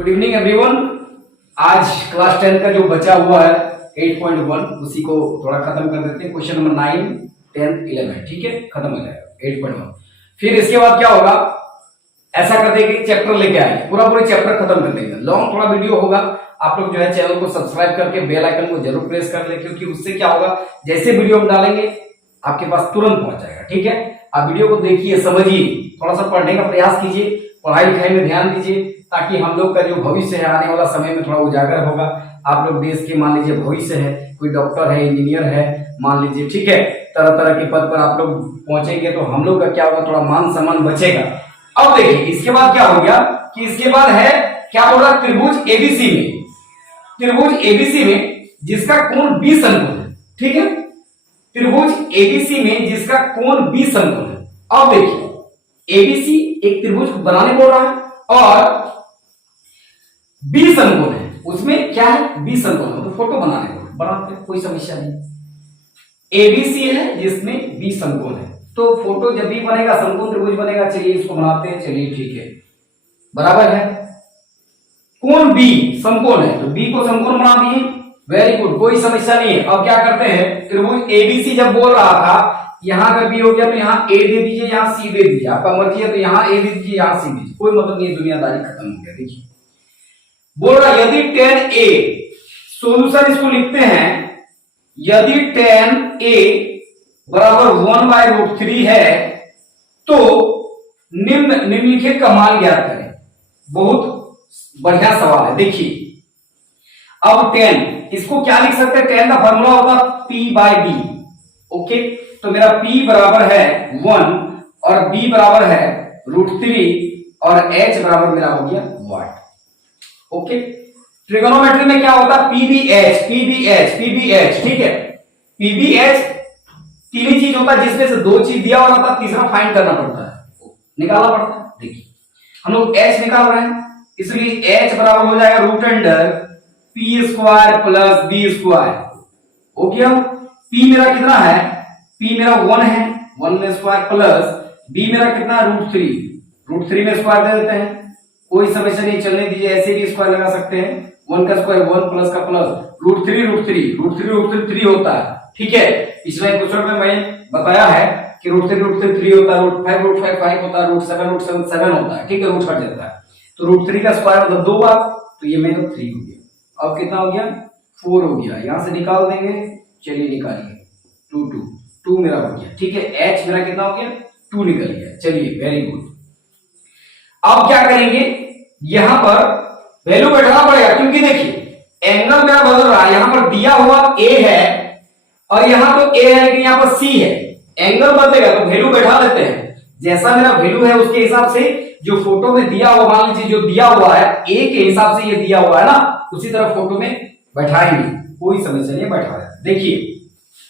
Good evening everyone. आज class 10 का जो बचा हुआ है 8.1 उसी को थोड़ा खत्म कर देते हैं। क्वेश्चन नंबर 9, 10, 11 ठीक है, खत्म हो जाएगा 8.1। फिर इसके बाद क्या होगा, ऐसा कर देंगे चैप्टर लेके आएंगे, पूरा चैप्टर खत्म कर देंगे। लॉन्ग थोड़ा वीडियो होगा, आप लोग जो है चैनल को सब्सक्राइब करके बेल आइकन को जरूर प्रेस कर ले, क्योंकि उससे क्या होगा, जैसे वीडियो हम डालेंगे आपके पास तुरंत पहुंच जाएगा। ठीक है, आप वीडियो को देखिए, समझिए, थोड़ा सा पढ़ने का प्रयास कीजिए, पढ़ाई लिखाई में ध्यान दीजिए, ताकि हम लोग का जो भविष्य है आने वाला समय में थोड़ा उजागर होगा। आप लोग देश के मान लीजिए भविष्य है, कोई डॉक्टर है, इंजीनियर है, मान लीजिए, ठीक है, तरह तरह के पद पर आप लोग पहुंचेंगे तो हम लोग का क्या होगा, थोड़ा मान सम्मान बचेगा। अब देखिए इसके बाद क्या हो गया कि इसके बाद है क्या बोला, त्रिभुज एबीसी में, त्रिभुज एबीसी में जिसका कोण 20 अंगुल है। ठीक है, त्रिभुज एबीसी में जिसका कोण 20 अंगुल है। अब देखिए एबीसी एक त्रिभुज बनाने बोल रहा है और 20 अंगुल है, उसमें क्या है 20 अंगुल है, तो फोटो बनाने को बनाते हैं, कोई समस्या नहीं। एबीसी है जिसमें 20 अंगुल है, तो फोटो जब भी बनेगा समकोण त्रिभुज बनेगा। चलिए इसको बनाते हैं, चलिए ठीक है, बराबर है। कोण बी समकोण है, तो बी को समकोण बना दिए, वेरी गुड, कोई समस्या नहीं है। अब क्या करते हैं, त्रिभुज एबीसी जब बोल रहा था, यहां अगर बी हो गया तो यहां ए दे दीजिए, यहां सी दे दीजिए, आपका मर्जी है, तो यहां ए दे दीजिए, यहां सी दीजिए, कोई मतलब नहीं है, दुनियादारी खत्म हो गया। देखिए बोल रहा यदि tan a, सोल्यूशन इसको लिखते हैं, यदि tan a बराबर 1/√3 है तो निम्नलिखित का मान ज्ञात करें। बहुत बढ़िया सवाल है। देखिए अब tan इसको क्या लिख सकते हैं, tan का फॉर्मूला होगा p/b। ओके, तो मेरा p बराबर है 1 और b बराबर है √3 और h बराबर मेरा हो गया वाट। ओके, ट्रिगोनोमेट्री में क्या होता है, pbh, pbh, pbh, ठीक है, pbh तीन ही चीज होता है जिसमें से दो चीज दिया हुआ था, तीसरा फाइंड करना पड़ता है, निकालना पड़ता है। देखिए हम लोग h निकाल रहे हैं, इसलिए h बराबर हो जाएगा √p² प्लस b²। हो गया, p मेरा कितना है, p मेरा 1 है, 1 में स्क्वायर प्लस b मेरा कितना है √3 में स्क्वायर दे देते हैं, कोई समस्या नहीं, चलने दीजिए, ऐसे भी स्क्वायर लगा सकते हैं। 1 का स्क्वायर 1 प्लस का प्लस √3 3 होता है। ठीक है, पिछले क्वेश्चन में मैंने बताया है कि √3 3 होता है, √5 5 होता है, √7 7 होता है। ठीक है, रूट हट जाता है, तो √3 का स्क्वायर मतलब 2 बार, तो ये मेरा 3 हो गया। अब कितना हो गया, 4 हो गया, यहां से निकाल देंगे, चलिए निकालिए, 2 मेरा हो गया। ठीक है, h मेरा कितना हो गया, 2 निकल गया। चलिए वेरी गुड। अब क्या करेंगे, यहां पर वैल्यू बैठाना पड़ेगा, क्योंकि देखिए एंगल मेरा बदल रहा है, यहां पर दिया हुआ a है और यहां तो a है लेकिन यहां पर c है, एंगल बदलेगा तो वैल्यू बैठा लेते हैं। जैसा मेरा वैल्यू है उसके हिसाब से जो फोटो में दिया हुआ, मान लीजिए जो दिया हुआ है a के हिसाब से ये दिया हुआ है ना, उसी तरह फोटो में बैठाएंगे, कोई समस्या नहीं, बैठा है। देखिए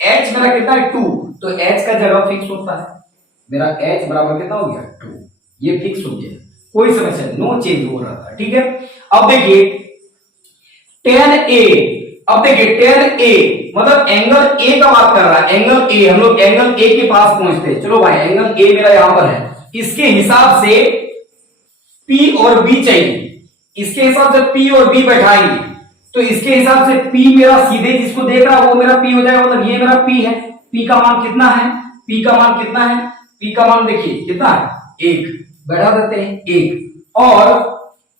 h मेरा कितना है 2, तो h का जगह फिक्स होता है, मेरा h बराबर कितना हो गया 2, ये फिक्स हो गया, कोई समस्या नहीं, नो चेंज हो रहा था। ठीक है, अब देखिए tan a, अब देखिए tan a मतलब एंगल a का बात कर रहा है, एंगल a, हम लोग एंगल a के पास पहुंचते हैं। चलो भाई, एंगल a मेरा यहां पर है, इसके हिसाब से p और b चाहिए, इसके हिसाब से p और b बैठाएंगे, तो इसके हिसाब से p मेरा सीधे जिसको देख रहा है वो मेरा p हो जाएगा, मतलब ये मेरा p है, p का मान कितना है, p का मान कितना है, p का मान देखिए कितना है 1, बैठा देते हैं 1, और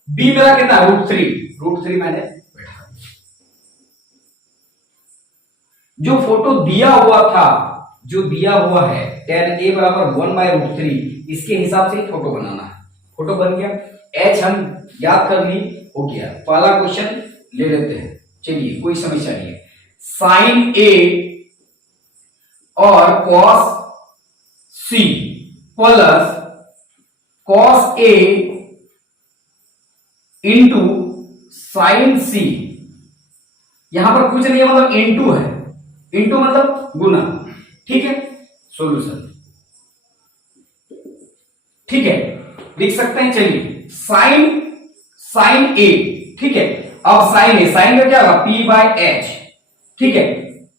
b मेरा कितना है √3 मैंने बैठा। जो फोटो दिया हुआ था, जो दिया हुआ है tan a बराबर 1/√3, इसके हिसाब से फोटो बनाना है, फोटो बन गया। h हम याद कर ली, हो गया। पहला क्वेश्चन ले लेते हैं, चलिए कोई समस्या नहीं है। sin a और cos c plus cos a into sine c, यहां पर कुछ नहीं है, मतलब इंटू है, इंटू मतलब गुना। ठीक है, सॉल्यूशन ठीक है, लिख सकते हैं। चलिए साइन a, ठीक है, अब साइन a, साइन का क्या होगा p/h, ठीक है,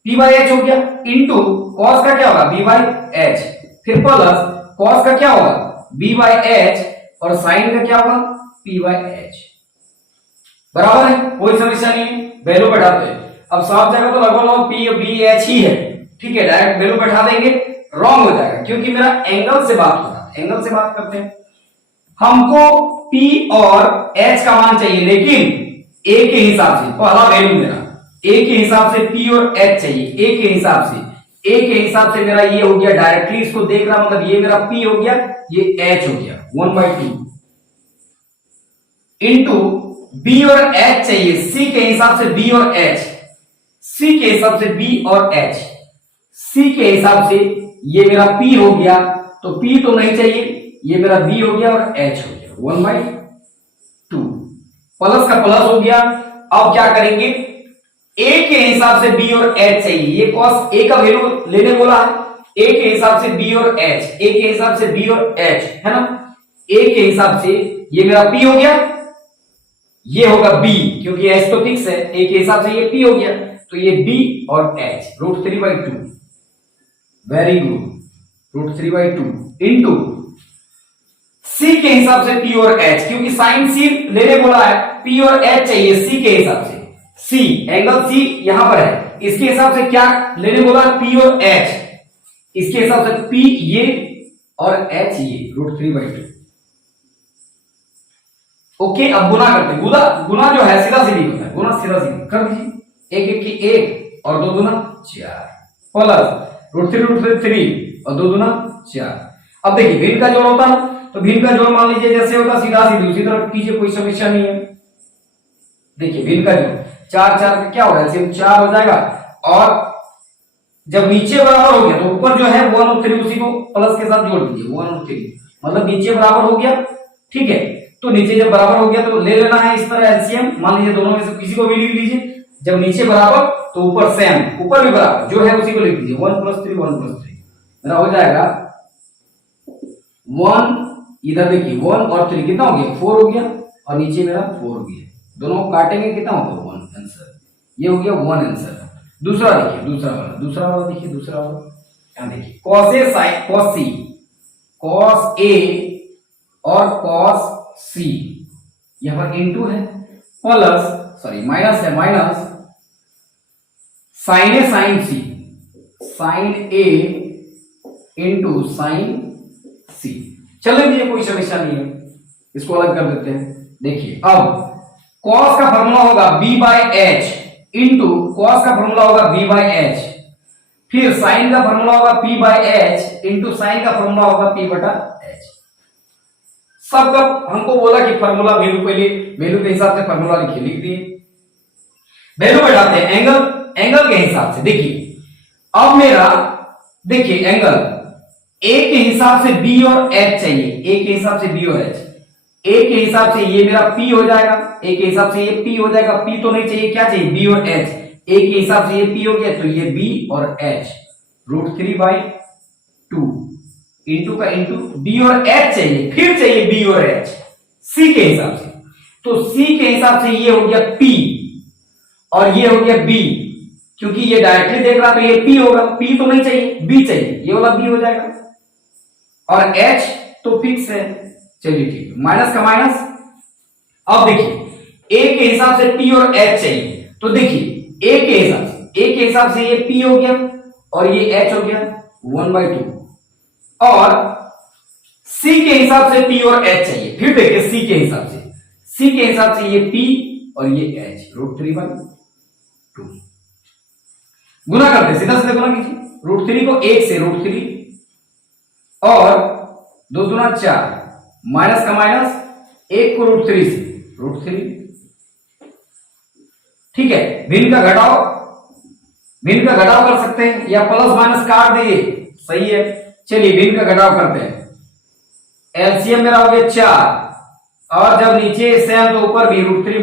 p/h हो गया, इंटू कॉस का क्या होगा b/h, फिर प्लस कॉस का क्या होगा b/h और साइन का क्या होगा p/h। बराबर है, कोई समस्या नहीं है, वैल्यू बैठाते हैं। अब साफ जगह तो लगभग पी बी एच ही है, ठीक है, डायरेक्ट वैल्यू बैठा देंगे, रॉन्ग हो जाएगा क्योंकि मेरा एंगल से बात हो रहा है, एंगल से बात करते हैं। हमको P और H का मान चाहिए, लेकिन A के हिसाब से, पहला वैल्यू मेरा A के हिसाब से P और H चाहिए, A के हिसाब से, A के हिसाब से मेरा ये हो गया, डायरेक्टली इसको देख रहा मतलब ये मेरा P हो गया, ये H हो गया 1/2 इंटू B और H चाहिए, C के हिसाब से B और H, C के हिसाब से B और H, C के हिसाब से ये मेरा P हो गया, तो P तो नहीं चाहिए, ये मेरा B हो गया और H हो गया 1/2, प्लस का प्लस हो गया। अब क्या करेंगे, A के हिसाब से B और H चाहिए, ये कॉस A का वैल्यू लेने बोला है, A के हिसाब से B और H, A के हिसाब से B और H है ना, A के हिसाब से ये मेरा P हो गया, ये होगा B क्योंकि H तो फिक्स है, A के हिसाब से ये P हो गया, तो ये B और H √3/2, very good, √3/2 into C के हिसाब से P और H, क्योंकि साइन C लेने बोला है, P और H चाहिए C के हिसाब से, C एंगल C यहां पर है, इसके हिसाब से क्या लेने बोला है, P और H, इसके हिसाब से P ये और H ये √3/2। ओके, अब गुना करते हैं, गुना जो है सीधा सीधी होता है, गुना सीधा सीधी कर दीजिए, एक एक की एक और 2 दूना 4 प्लस √3 और 2 दूना 4। अब देखिए भिन्न का जोड़ होता है, तो भिन्न का जोड़ मान लीजिए जैसे होगा सीधा सीधी उसी तरफ कीजिए, कोई समस्या नहीं है। देखिए भिन्न का जोड़ 4 4 का क्या होगा, सिर्फ 4 हो जाएगा, और जब नीचे बराबर हो गया तो ऊपर जो है 1/3 उसी को प्लस के साथ जोड़ दीजिए, 1/3 मतलब नीचे बराबर हो गया, ठीक है। तो नीचे जब बराबर हो गया तो ले लेना है इस तरह एलसीएम, मान लीजिए दोनों में से किसी को भी लिख लीजिए, जब नीचे बराबर तो ऊपर सेम, ऊपर भी बराबर जो है उसी को लिख दीजिए, 1 + 3 1 + 3 मेरा हो जाएगा 1, इधर देखिए 1 और 3 कितना हो गया, 4 हो गया, और नीचे मेरा 4 हो गया, दोनों काटेंगे कितना होगा 1 आंसर, ये हो गया 1 आंसर। दूसरा देखिए, दूसरा वाला देखिए, दूसरा वाला यहां देखिए, cos A sin cos C, cos A और cos C यहां पर इनटू है, प्लस सॉरी माइनस है, minus sin A sin C, sin A into sin C। चलें, ये कोई समस्या नहीं है, इसको अलग कर देते हैं। देखिए अब cos का फॉर्मूला होगा B/H इंटू cos का फॉर्मूला होगा B/H, फिर sin का फॉर्मूला होगा P/H इंटू sin का फॉर्मूला होगा P/H। सबका हमको बोला कि फॉर्मूला वैल्यू के हिसाब से फॉर्मूला लिख दिए, वैल्यू बैठाते हैं एंगल के हिसाब से। देखिए अब मेरा देखिए एंगल A के हिसाब से B और H चाहिए, A के हिसाब से B और H, A के हिसाब से ये मेरा P हो जाएगा, A के हिसाब से ये P हो जाएगा, P तो नहीं चाहिए, क्या चाहिए B और H, A के हिसाब से ये P हो गया, तो ये B और H √3/2 इंटू का इंटू B और H चाहिए, फिर चाहिए B और H C के हिसाब से, तो C के हिसाब से ये हो गया P और ये हो गया B, क्योंकि ये डायरेक्टली देख रहा तो ये P होगा, P तो नहीं चाहिए, B चाहिए, ये वाला B हो जाएगा, और H तो फिक्स है। चलिए ठीक है, माइनस का माइनस। अब देखिए A के हिसाब से P और H चाहिए, तो देखिए A के हिसाब से ये P हो गया और ये H हो गया 1/2, और C के हिसाब से P और H चाहिए, फिर देखिए C के हिसाब से ये P और ये H √3/2 गुना करते, सीधा सीधा गुना कीजिए, √3 को 1 से √3 और 2 दूना 4, माइनस का माइनस, 1 को √3 से √3, ठीक है। भिन्न का घटाव कर सकते हैं या प्लस माइनस काट दिए, सही है। चलिए भिन्न का घटाव करते हैं, एलसीएम मेरा हो गया 4, और जब नीचे सेम तो ऊपर भी √3 -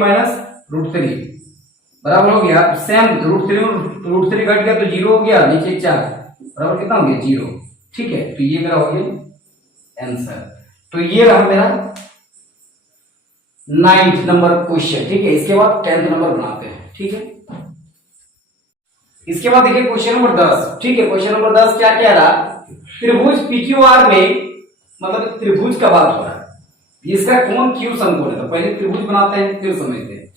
बराबर हो गया, सेम √3 घट गया तो 0 हो गया, नीचे 4 बराबर कितना हो गया 0, ठीक है। तो ये मेरा हो गया आंसर। तो ये रहा मेरा 9th नंबर क्वेश्चन, ठीक है। इसके बाद 10th नंबर बनाते हैं, ठीक है। इसके बाद देखिए क्वेश्चन नंबर 10, ठीक है। क्वेश्चन नंबर 10 क्या कह रहा, त्रिभुज PQR में, मतलब त्रिभुज का बात हो रहा है, इसका कोण Q समकोण है, तो पहले त्रिभुज बनाते हैं फिर समझते हैं।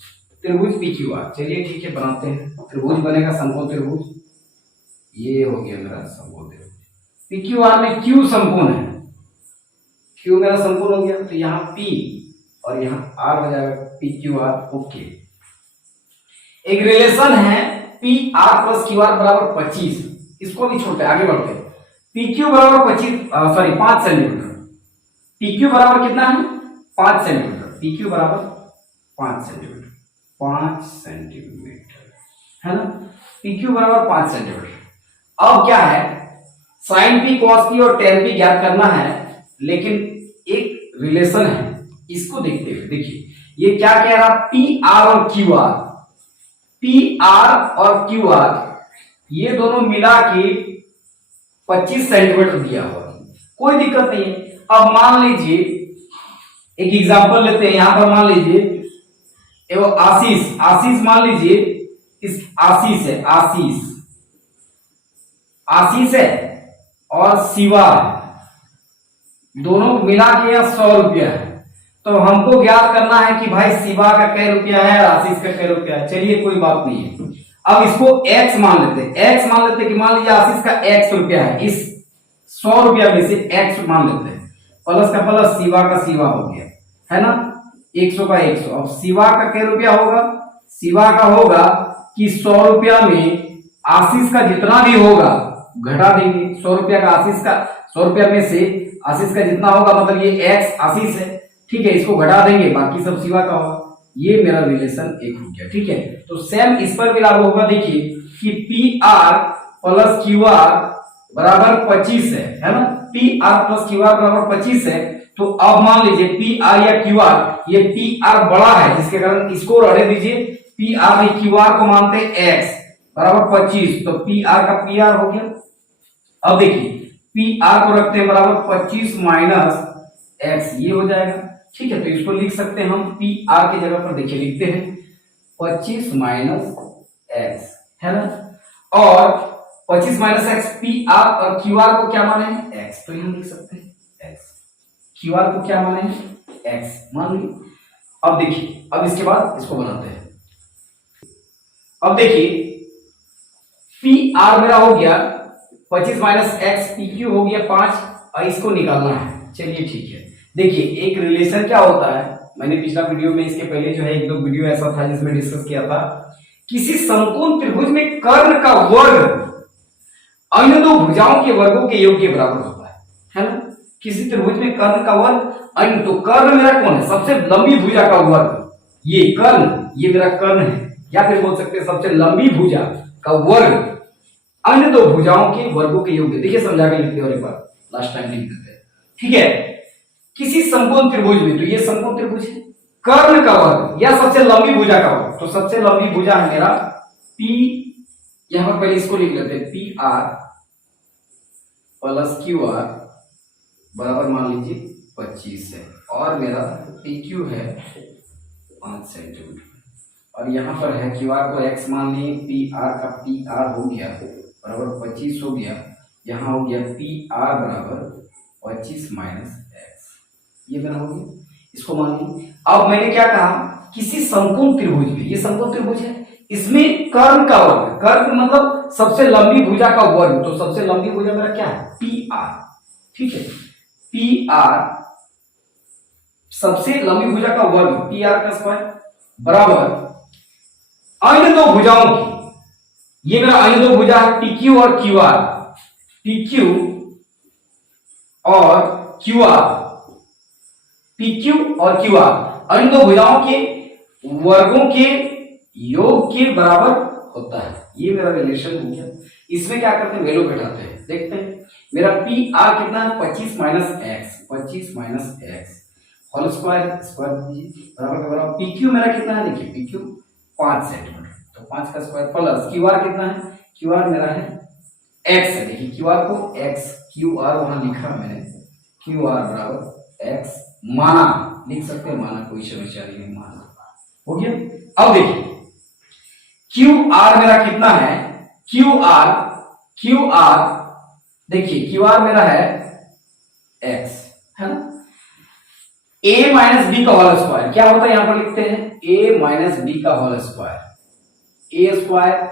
त्रिभुज पी क्यू आर। चलिए ठीक है, बनाते हैं। त्रिभुज बनेगा समकोण त्रिभुज, ये हो गया मेरा समकोण त्रिभुज। पी क्यू आर में क्यू समकोण है, क्यू मेरा समकोण हो गया, तो यहाँ पी और यहाँ आर हो जाएगा पी क्यू आर। ओके, एक रिलेशन है P R plus Q R बराबर 25, इसको भी छोड़ते आगे बढ़ते हैं। पी क्यू बराबर 5 सेंटीमीटर। पी क्यू बराबर कितना है? 5 सेंटीमीटर। पी क्यू बराबर 5 सेंटीमीटर, 5 सेंटीमीटर है ना। पी क्यू बराबर 5 सेंटीमीटर। अब क्या है, साइन पी कॉस पी और टेन पी ज्ञात करना है, लेकिन एक रिलेशन है, इसको देखते हुए देखिए ये क्या कह रहा, पी आर और क्यू आर, पी आर और क्यू आर ये दोनों मिला के 25 सेंटीमीटर दिया हुआ, कोई दिक्कत नहीं है। अब मान लीजिए एक एग्जांपल लेते हैं, यहां पर मान लीजिए एवं आशीष मान लीजिए इस आशीष है और शिवा दोनों मिला के 100 रुपया है। तो हमको ज्ञात करना है कि भाई शिवा का कै रुपया है और आशीष का कै रुपया है। चलिए कोई बात नहीं है, अब इसको x मान लेते हैं, कि मान लीजिए आशीष का x रुपया है, इस 100 रुपया में से x मान लेते हैं, प्लस का प्लस शिवा का शिवा हो गया है ना, 100 का 100। अब शिवा का कै रुपया होगा, शिवा का होगा कि 100 रुपया में आशीष का जितना भी होगा घटा देंगे। 100 रुपया का आशीष का, 100 रुपया में से आशीष का जितना होगा, मतलब ये x आशीष है, ठीक है, इसको घटा देंगे, बाकी सब शिवा का होगा। ये मेरा रिलेशन एक हो गया, ठीक है। तो सेम इस पर भी लागू होगा। देखिए कि P R plus Q R बराबर 25 है ना, P R plus Q R बराबर 25 है। तो अब मान लीजिए पी आर या क्यू आर, ये पी आर बड़ा है जिसके कारण इसको रहने दीजिए, पी आर या क्यू आर को मानते हैं x बराबर 25, तो पी आर का पी आर हो गया। अब देखिए पी आर को रखते हैं बराबर 25 माइनस x, ये हो जाएगा, ठीक है। तो इसको लिख सकते हैं हम पी आर की जगह पर, देखिए लिखते हैं 25 माइनस एक्स है ना, और 25 माइनस एक्स, पी आर और क्यू आर को क्या माने हैं x, तो हम लिख सकते हैं x, क्यू आर को क्या माने हैं x मान ली। अब देखिए, अब इसके बाद इसको बनाते हैं। अब देखिए पी आर मेरा हो गया 25 माइनस एक्स, पी क्यू हो गया 5, और इसको निकालना है। चलिए ठीक है, देखिए एक रिलेशन क्या होता है, मैंने पिछला वीडियो में, इसके पहले जो है एक दो वीडियो ऐसा था जिसमें डिस्कस किया था, किसी समकोण त्रिभुज में कर्ण का वर्ग अन्य दो भुजाओं के वर्गों के योग के बराबर होता है ना। किसी त्रिभुज में कर्ण का वर्ग अन्य, तो कर्ण मेरा कौन है, सबसे लंबी भुजा का वर्ग, ये कर्ण, ये मेरा कर्ण है, या फिर बोल सकते हैं सबसे लंबी भुजा का वर्ग अन्य दो भुजाओं के वर्गों के योग। देखिए समझा के लिखते हैं और एक बार लास्ट टाइम लिख देते हैं, ठीक है। किसी समकोण त्रिभुज में, तो ये समकोण त्रिभुज है, कर्ण का वर्ग या सबसे लंबी भुजा का वर्ग, तो सबसे लंबी भुजा है मेरा P, यहां पर पहले इसको लिख लेते हैं, P R plus Q R बराबर मान लीजिए 25 है, और मेरा पी क्यू है 5 सेंटीमीटर, और यहां पर है क्यू आर को x मान लिए, पी आर का पी आर हो गया बराबर 25 हो गया, यहां हो गया पी आर बराबर 25 माइनस एक्स, ये मेरा हो गया, इसको मान लीजिए। अब मैंने क्या कहा, किसी समकोण त्रिभुज में, ये समकोण त्रिभुज है, इसमें कर्ण का वर्ग, कर्ण मतलब सबसे लंबी भुजा का वर्ग, तो सबसे लंबी भुजा मेरा क्या है पी आर, ठीक है, पी आर सबसे लंबी भुजा का वर्ग, पी आर का स्क्वायर बराबर अन्य दो भुजाओं की, ये मेरा अन्य दो भुजा है पी क्यू और क्यू आर, पी क्यू और क्यू आर, पी क्यू और क्यू आर अन्य दो भुजाओं के वर्गों के योग के बराबर होता है। ये मेरा रिलेशन हो गया। इसमें क्या करते हैं, वैल्यू घटाते हैं, देखते हैं मेरा पी आर कितना है 25 minus x, 25 minus x whole square, square बराबर का बराबर, पी क्यू मेरा कितना है, देखिए पी क्यू 5 सेंटीमीटर, तो 5 का स्क्वायर प्लस क्यू आर कितना है, क्यू आर मेरा है एक्स है, देखिए क्यू आर को एक्स, क्यू आर वहां लिखा मैंने, क्यू आर बराबर एक्स माना, लिख सकते हैं माना, कोई समस्या नहीं है, माना हो गया। अब देखिए क्यू आर मेरा कितना है, क्यू आर देखिए क्यू आर मेरा है एक्स है ना, a माइनस बी का होल स्क्वायर क्या होता है, यहां पर लिखते हैं a माइनस बी का whole square, A square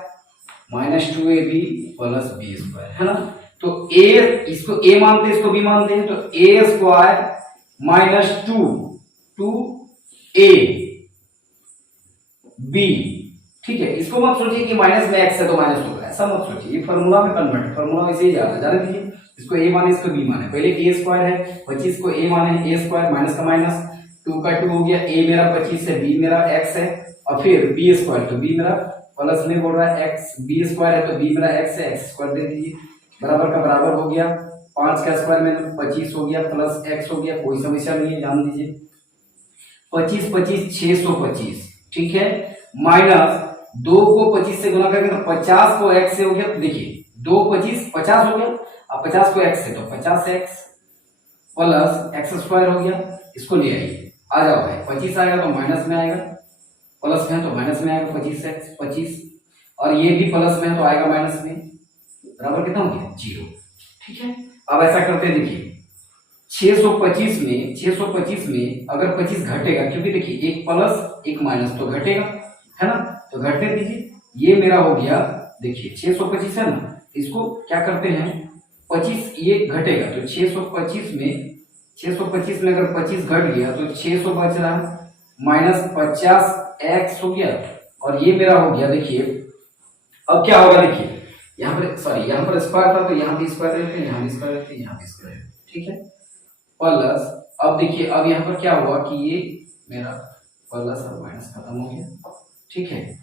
minus 2ab plus B square, है ना। तो a, इसको a मानते हैं, इसको b मानते हैं, तो a square minus 2a b, ठीक है। इसको मत सोचिए कि माइनस में x है तो माइनस होगा, ऐसा मत सोचिए, ये फार्मूला में कन्वर्ट, फार्मूला वैसे ही जाता है, जाने दीजिए। इसको a माने, इसको b माने, पहले a स्क्वायर है 25 को a माने, a स्क्वायर माइनस का माइनस 2 का 2 हो गया, a मेरा 25 है, b मेरा x है, और फिर b स्क्वायर, तो b मेरा प्लस में बोल रहा है x, b स्क्वायर है तो b मेरा x है, x स्क्वायर दे दीजिए, बराबर का बराबर हो गया, 5 का स्क्वायर में 25 हो गया प्लस x हो गया, कोई समस्या नहीं है, जान दीजिए 25 25 625, ठीक है, माइनस 2 को 25 से गुणा करके तो 50 को x से हो गया, तो देखिए 2 25 50 हो गया, अब 50 को x से तो 50x प्लस x स्क्वायर हो गया, इसको ले आइए, आ जाओ भाई 25 आएगा तो माइनस में आएगा, प्लस में तो माइनस में आएगा 25x 25, और ये भी प्लस में तो आएगा माइनस में, बराबर कितना हो गया 0, ठीक है। अब ऐसा करते हैं, देखिए 625 में अगर 25 घटेगा, क्योंकि देखिए एक प्लस एक माइनस तो घटेगा, है ना, तो घटने दीजिए, ये मेरा हो गया, देखिए 625 है ना, इसको क्या करते हैं 25 ये घटेगा, तो 625 में अगर 25 घट गया तो 600 बच रहा है, माइनस 50x हो गया, और ये मेरा हो गया, देखिए अब क्या होगा, देखिए यहाँ पर सॉरी यहाँ पर स्क्वायर था तो यहाँ भी स्क्वायर रहते हैं, यहाँ भी स्क्वायर रहते हैं, यहाँ भी स्क्वायर रहते हैं, ठीक है, प्लस अब देखिए अब यहाँ पर क्या हुआ कि ये मेरा प्लस और माइनस खत्म हो गया, ठीक है,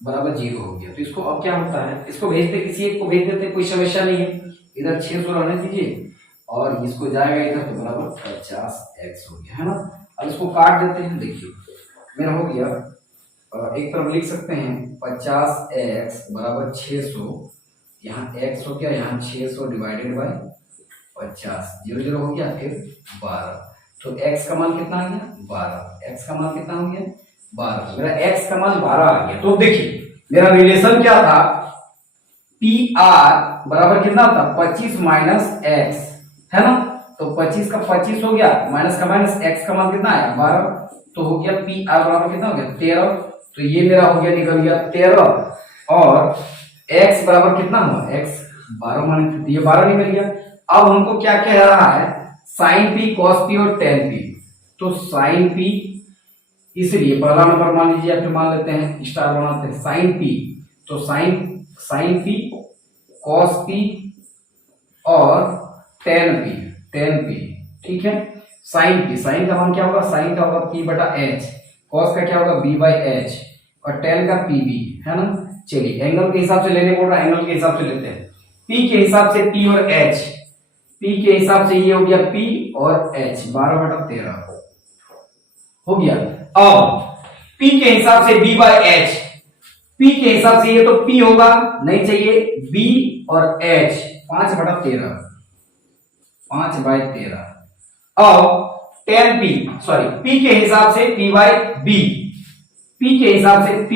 बराबर 0 हो गया। तो इसको अब क्या होता है, इसको भेजते किसी एक को भेज देते, कोई समस्या नहीं है, इधर 600 रहने दीजिए और इसको जाएगा इधर, तो बराबर 50x हो गया, है ना। अब इसको काट देते हैं, देखिए मेरा हो गया, एक तरफ लिख सकते हैं 50x बराबर 600, यहाँ x हो गया, यहाँ 600 डिवाइडेड बाय 50, 0 0 हो गया, फिर 12, तो x का मान कितना आ गया 12, x का मान कितना हो गया 12, मेरा x का मान 12 आ गया। तो देखिए मेरा रिलेशन क्या था, PR बराबर कितना था 25 माइनस x, है ना, तो 25 का 25 हो गया, माइनस का माइनस, x का मान कितना आया 12, तो हो गया PR बराबर कितना हो गया 13, तो ये मेरा हो गया, निकल गया 13, और x बराबर कितना हुआ, x 12 माने, तो ये 12 निकल गया। अब हमको क्या कह रहा है, साइन p cos p और tan p, तो साइन p, इसलिए पहला नंबर मान लीजिए, या फिर मान लेते हैं स्टार बनाते हैं, साइन p, तो साइन p cos p और tan p, ठीक है, साइन p, साइन का मान क्या होगा, साइन का होगा p बटा h, cos का क्या होगा b बाई h, और tan का pb, है ना। चलिए एंगल के हिसाब से लेने बोल रहा है, एंगल के हिसाब से लेते हैं, p के हिसाब से p और h, p के हिसाब से ये हो गया p और h, 12 बटा 13 हो गया। अब p के हिसाब से b बाई h, p के हिसाब से ये तो p होगा, नहीं चाहिए b और h, 5 बटा 13, 5 बाई 13। अब tan p, सॉरी p के हिसाब से p बाई b, p के हिसाब से p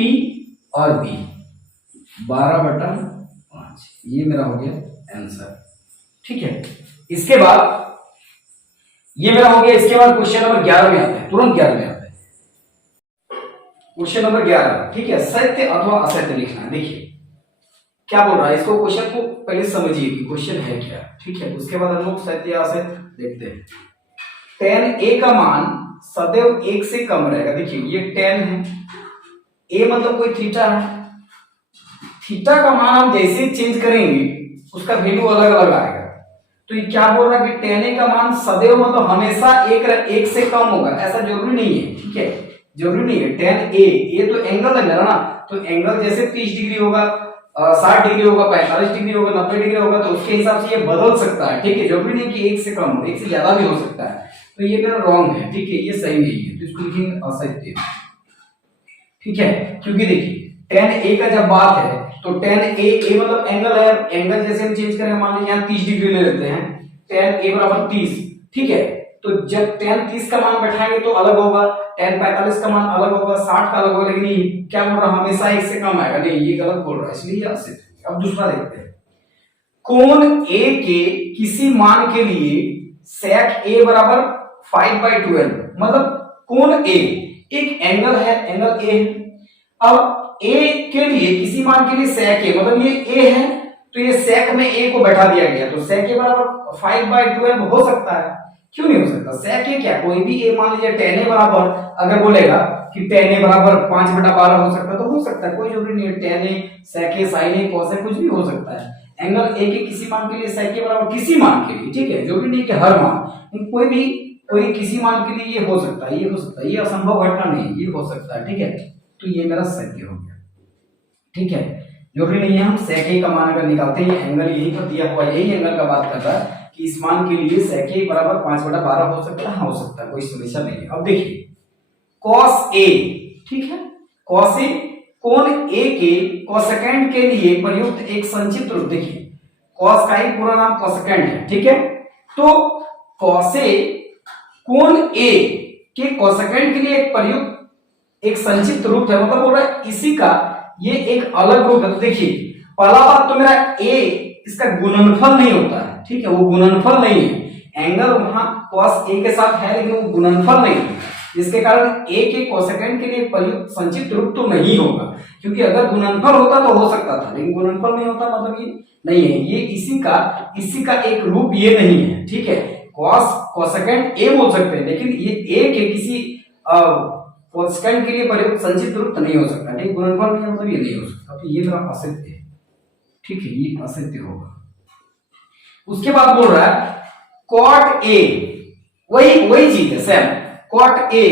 और b, 12 बटा 5, ये मेरा हो गया आंसर, ठीक है। इसके बाद ये मेरा हो गया, इसके बाद क्वेश्चन नंबर 11 में आते हैं, तुरंत 11 में आते हैं, क्वेश्चन नंबर 11, ठीक है, सत्य अथवा असत्य लिखना है। देखिए क्या बोल रहा है, इसको क्वेश्चन को पहले समझिए कि क्वेश्चन है क्या, ठीक है, उसके बाद हम लोग सत्य या असत्य देखते हैं। tan a का मान सदैव 1 से कम रहेगा, देखिए ये tan है, a मतलब कोई थीटा है, थीटा का मान हम जैसे चेंज करेंगे उसका वैल्यू अलग अलग आएगा, तो ये क्या बोल रहा है कि tan a का मान सदैव मतलब हमेशा एक से कम होगा, ऐसा जरूरी नहीं है, ठीक है, जरूरी नहीं है। tan a, ये तो एंगल है मेरा ना, तो एंगल जैसे 30 डिग्री होगा, 60 डिग्री होगा, 45 डिग्री होगा, 90 डिग्री होगा, तो उसके हिसाब से ये बदल सकता है, ठीक है, जरूरी नहीं कि 1 से कम हो, 1 से ज्यादा भी हो सकता है, तो ये मेरा रॉन्ग है, ठीक है, ये सही नहीं है, तो इसको लिखेंगे असत्य, ठीक है, क्योंकि देखिए tan a का जब बात है तो tan a मतलब एंगल है, एंगल जैसे हम चेंज करेंगे, मान लीजिए यहाँ 30 डिग्री ले लेते हैं, tan a बराबर 30, ठीक है, तो जब tan 30 का मान बैठाएंगे तो अलग होगा, tan 45 का मान अलग होगा, 60 का अलग होगा, लेकिन ये क्या बोल रहा है हमेशा 1 से कम आएगा, नहीं ये गलत बोल रहा है, इसलिए असत्य। अब दूसरा देखते हैं, कोण a के किसी मान के लिए sec a बराबर 5/12 मतलब कोण ए एक एंगल है, एंगल ए है। अब ए के लिए किसी मान के लिए sec ए मतलब ये ए है तो ये sec में ए को बैठा दिया गया तो sec ए बराबर 5/12 हो सकता है। क्यों नहीं हो सकता? sec ए क्या कोई भी ए मान लीजिए tan ए बराबर अगर बोलेगा कि tan ए बराबर 5/12 हो सकता है तो हो सकता है, कोई जरूरी नहीं है। tan ए sec ए sin ए cos ए कुछ भी हो सकता है। एंगल ए के किसी मान के लिए sec ए बराबर किसी मान के लिए, ठीक है, जरूरी नहीं कि हर मान, कोई किसी मान के लिए ये हो सकता है, ये हो सकता है, ये असंभव घटना नहीं, ये हो सकता है, ठीक है। तो ये मेरा sec ए हो गया, ठीक है। जरूरी नहीं है हम sec ए का मान अगर निकालते हैं, ये एंगल यही पर दिया हुआ यही एंगल का बात कर रहा है कि इस मान के लिए sec ए बराबर 5/12 हो सकता है, हाँ हो सकता है, कोई समस्या नहीं है। अब देखिए cos ए, ठीक है, cos ए कोण ए के कोसेकेंड के लिए प्रयुक्त एक संक्षिप्त रूप। देखिए cos का ही पूरा नाम कोसेकेंड है, ठीक है। तो cos ए कोण ए के कोसेकेंड के लिए एक प्रयुक्त एक संक्षिप्त रूप है, मतलब बोल रहा है इसी का ये एक अलग रूप है। तो देखिए पहला बात तो मेरा ए इसका गुणनफल नहीं होता है, ठीक है, वो गुणनफल नहीं है। एंगल वहां cos ए के साथ है लेकिन वो गुणनफल नहीं है, जिसके कारण a के कोसेकेंड के लिए प्रयुक्त संक्षिप्त रूप तो नहीं होगा, क्योंकि अगर गुणनफल होता तो हो सकता था, लेकिन गुणनफल नहीं होता मतलब ये नहीं है, ये इसी का एक रूप ये नहीं है, ठीक है। cos कोसेकेंड a बोल सकते हैं लेकिन ये a के किसी कोसेकेंड के लिए प्रयुक्त संक्षिप्त रूप तो नहीं हो सकता, ठीक, गुणनफल नहीं है मतलब ये नहीं हो सकता, तो ये मेरा असत्य है, ठीक है, ये असत्य होगा। उसके बाद बोल रहा है cot a, वही चीज है सेम, cot a,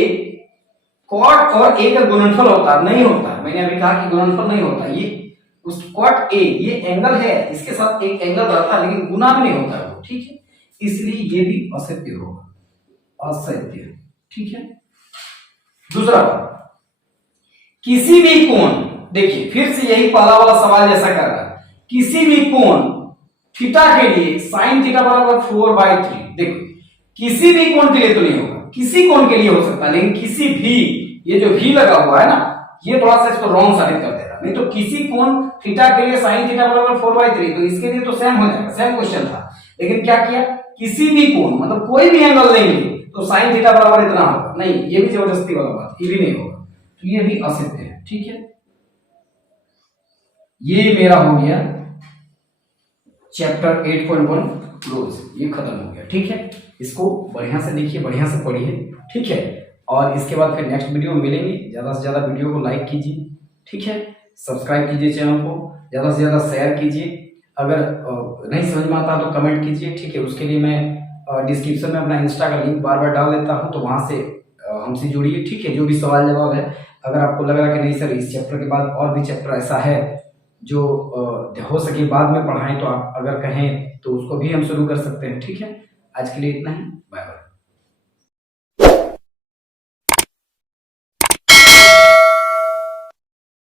cot और a का गुणनफल होता है, नहीं होता, मैंने अभी कहा कि गुणनफल नहीं होता, ये उस cot a ये एंगल है, इसके साथ एक एंगल रहता है लेकिन गुना भी नहीं होता है, ठीक है, इसलिए ये भी असत्य होगा, असत्य, ठीक है। दूसरा किसी भी कोण, देखिए फिर से यही पहला वाला सवाल जैसा कर रहा है, किसी भी कोण थीटा के लिए sin थीटा बराबर 4/3, देखो किसी भी कोण के लिए तो नहीं होगा, किसी कोण के लिए हो सकता है लेकिन किसी भी, ये जो भी लगा हुआ है ना ये थोड़ा सा इसको रॉन्ग साबित कर देगा, नहीं तो किसी कोण थीटा के लिए sin थीटा बराबर 4/3 तो इसके लिए तो सेम हो जाएगा, सेम क्वेश्चन था, लेकिन क्या किया किसी भी कोण मतलब कोई भी एंगल लेंगे तो sin थीटा बराबर इतना होगा, नहीं ये भी जबरदस्ती वाला बात, ये भी नहीं होगा, तो ये भी असत्य है, ठीक है। ये मेरा हो गया चैप्टर 8.1 क्लोज, ये खत्म हो गया, ठीक है। इसको बढ़िया से देखिए, बढ़िया से पढ़िए, ठीक है, और इसके बाद फिर नेक्स्ट वीडियो में मिलेंगे। ज्यादा से ज्यादा वीडियो को लाइक कीजिए, ठीक है, सब्सक्राइब कीजिए चैनल को, ज्यादा से ज्यादा शेयर कीजिए, अगर नहीं समझ में आता तो कमेंट कीजिए, ठीक है। उसके लिए मैं डिस्क्रिप्शन में अपना इंस्टा का लिंक बार बार डाल देता हूँ, तो वहां से हमसे जुड़िए, ठीक है। जो भी सवाल जवाब है, अगर आपको लग रहा है कि नहीं सर इस चैप्टर के बाद और भी चैप्टर ऐसा है जो हो सके बाद में पढ़ाएं, तो आप अगर कहें तो उसको भी हम शुरू कर सकते हैं, ठीक है। आज के लिए इतना ही, बाय बाय।